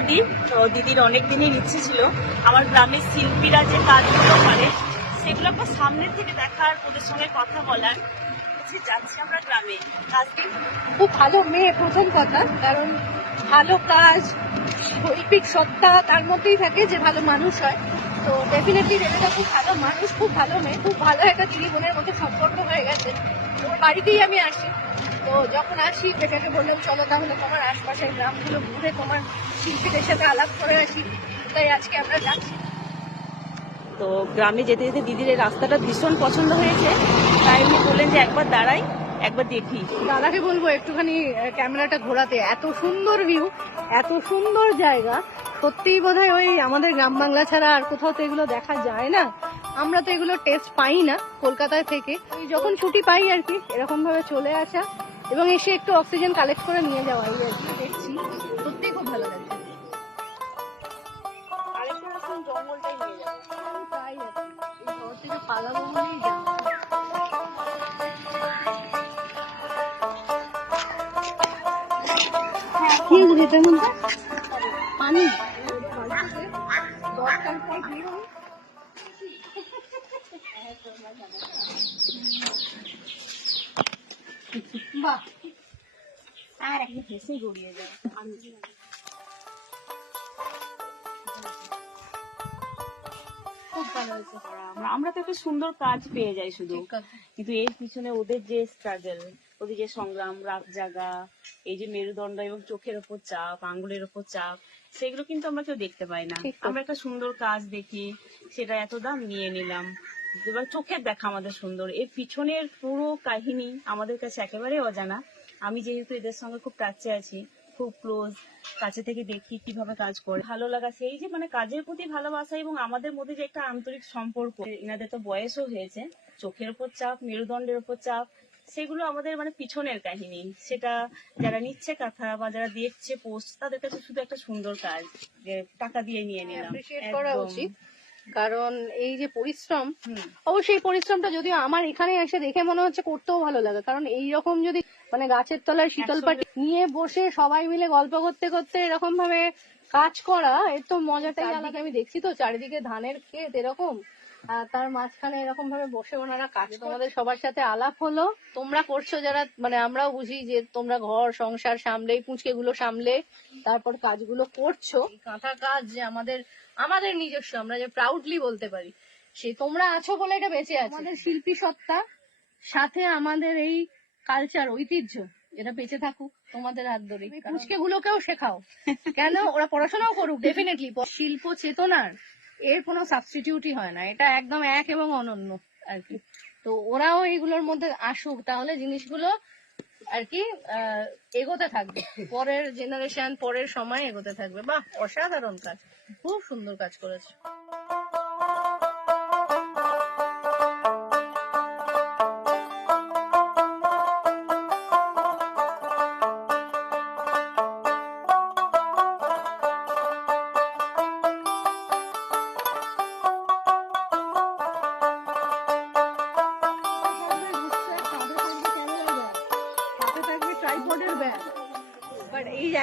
দি তো দিদির অনেক দিনের ইচ্ছে ছিল। আমার গ্রামের শিল্পীরা যে কাজগুলো করে সেগুলোকে সামনের থেকে দেখার, ওদের সঙ্গে কথা বলার। যাচ্ছি আমরা গ্রামে। আজকে খুব ভালো মেয়ে, প্রথম কথা। কারণ ভালো কাজ, শৈল্পিক সত্তা তার মধ্যেই থাকে যে ভালো মানুষ হয়। তো ডেফিনেটলি রেবেকা খুব ভালো মানুষ খুব ভালো মেয়ে খুব ভালো একটা দিদি বোনের মধ্যে সম্পর্ক হয়ে গেছে। ওর বাড়িতেই আমি আসি। তো যখন আসি বেটাকে বললাম চলো তাহলে তোমার আশপাশের গ্রামগুলো ঘুরে তোমার শিল্পীদের সাথে আলাপ করে আসি। তাই আজকে আমরা যাচ্ছি। তো গ্রামে যেতে যেতে দিদির এই রাস্তাটা ভীষণ পছন্দ হয়েছে। তাই উনি বললেন যে একবার দাঁড়াই একবার দেখি। দাদাকে বলব একটুখানি ক্যামেরাটা ঘোরাতে। এত সুন্দর ভিউ এত সুন্দর জায়গা। সত্যিই বোধহয় ওই আমাদের গ্রাম বাংলা ছাড়া আর কোথাও তো এগুলো দেখা যায় না। আমরা তো এগুলো টেস্ট পাই না কলকাতায় থেকে। যখন ছুটি পাই আর কি এরকম ভাবে চলে আসা এবং এসে একটু অক্সিজেন কালেক্ট করে নিয়ে যাওয়া আর কি, দেখছি। সত্যি খুব ভালো লাগছে। হয়েছে? পানি? দরকার পর ভিড় হয়। বাহ আর একটা আমরা- তো একটা সুন্দর কাজ পেয়ে যাই শুধু। কিন্তু এর পিছনে ওদের যে স্ট্রাগল ওদের যে সংগ্রাম রাত জাগা এই যে মেরুদণ্ড এবং চোখের ওপর চাপ আঙ্গুলের ওপর চাপ সেগুলো কিন্তু আমরা কেউ দেখতে পাই না। আমরা একটা সুন্দর কাজ দেখি সেটা এত দাম নিয়ে নিলাম। এবার চোখের দেখা আমাদের সুন্দর। এর পিছনের পুরো কাহিনী আমাদের কাছে একেবারে অজানা। আমি যেহেতু এদের সঙ্গে খুব টাচে আছি খুব ক্লোজ কাছে থেকে দেখি কীভাবে কাজ করে। ভালো লাগা সেই যে মানে কাজের প্রতি ভালোবাসা এবং আমাদের মধ্যে যে একটা আন্তরিক সম্পর্ক এনাদের তো বয়সও হয়েছে চোখের উপর চাপ মেরুদণ্ডের উপর চাপ সেগুলো আমাদের মানে পিছনের কাহিনী। সেটা যারা নিচ্ছে কথা বা যারা দেখছে পোস্ট তাদের কাছে শুধু একটা সুন্দর কাজ যে টাকা দিয়ে নিয়ে নিলাম। করা উচিত। কারণ এই যে পরিশ্রম। অবশ্যই এই পরিশ্রমটা যদিও আমার এখানে এসে দেখে মনে হচ্ছে করতেও ভালো লাগে। কারণ এই রকম যদি মানে গাছের তলায় শীতল পাটি নিয়ে বসে সবাই মিলে গল্প করতে করতে এরকম ভাবে কাজ করা এর তো মজাটাই আলাদা। আমি দেখছি তো চারিদিকে ধানের ক্ষেত এরকম। তার মাঝখানে এরকম ভাবে বসে ওনারা কাজ। তোমাদের সবার সাথে আলাপ হলো। তোমরা করছ যারা মানে আমরাও বুঝি যে তোমরা ঘর সংসার সামলে পুঁচকে গুলো সামলে তারপর কাজগুলো করছ। কাঁথা কাজ যে আমাদের আমাদের নিজস্ব আমরা যে প্রাউডলি বলতে পারি সে তোমরা আছো বলে এটা বেঁচে আছে। আমাদের শিল্পী সত্তা সাথে আমাদের এই কালচার ঐতিহ্য এটা বেঁচে থাকুক তোমাদের হাত ধরে। পুচকে গুলোকেও শেখাও। কেন? ওরা পড়াশোনাও করুক ডেফিনেটলি শিল্প চেতনার এর কোনো সাবস্টিটিউটই হয় না। এটা একদম এক এবং অনন্য আর কি। তো ওরাও এইগুলোর মধ্যে আসুক, তাহলে জিনিসগুলো আর কি এগোতে থাকবে। পরের জেনারেশন পরের সময় এগোতে থাকবে। বাহ, অসাধারণ কাজ। খুব সুন্দর কাজ করেছে।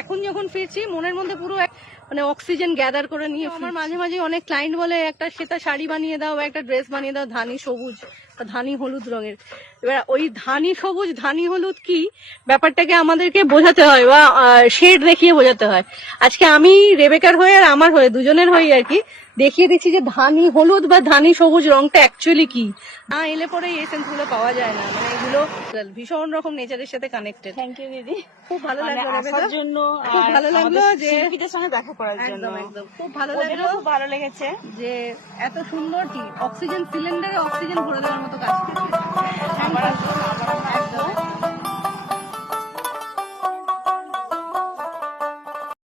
এখন যখন ফিরছি মনের মধ্যে পুরো এক মানে অক্সিজেন গ্যাদার করে নিয়ে আমার মাঝে মাঝে অনেক ক্লায়েন্ট বলে একটা সেটা শাড়ি বানিয়ে দাও বা একটা ড্রেস বানিয়ে দাও ধানি সবুজ ধানি হলুদ রঙের। এবার ওই ধানি সবুজ ধানি হলুদ কি? ব্যাপারটাকে আমাদেরকে বোঝাতে হয় বা শেড দেখিয়ে বোঝাতে হয়। আজকে আমি রেবেকার হয়ে আর আমার হয়ে দুজনের হয়ে আর কি দেখিয়ে দিচ্ছি যে ধানি হলুদ বা ধানি সবুজ রংটা অ্যাকচুয়ালি কি? না এলে পরে এই সেন্সগুলো পাওয়া যায় না। মানে এগুলো ভীষণ রকম নেচারের সাথে কানেক্টেড থ্যাংক ইউ দিদি। খুব ভালো মানে লাগল আসার জন্য খুব ভালো লাগল যে- শিল্পীদের সঙ্গে দেখা করার জন্য। একদম। একদম খুব ভালো লাগল খুব ভালো লেগেছে। যে এত সুন্দর কি? অক্সিজেন সিলিন্ডারে অক্সিজেন ভরে দেওয়ার মতো কাজ